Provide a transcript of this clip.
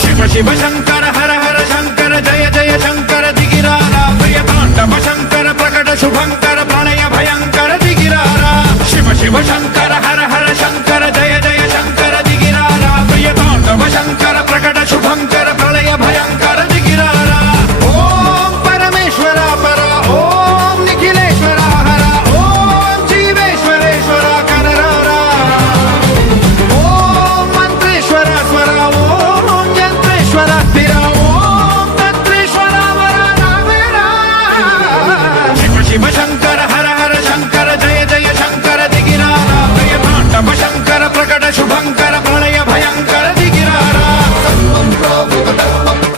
शिव शिव शंकर हर हर शंकर जय जय शंकर दिगिरा प्रिय तांडव शंकर प्रकट शुभंकर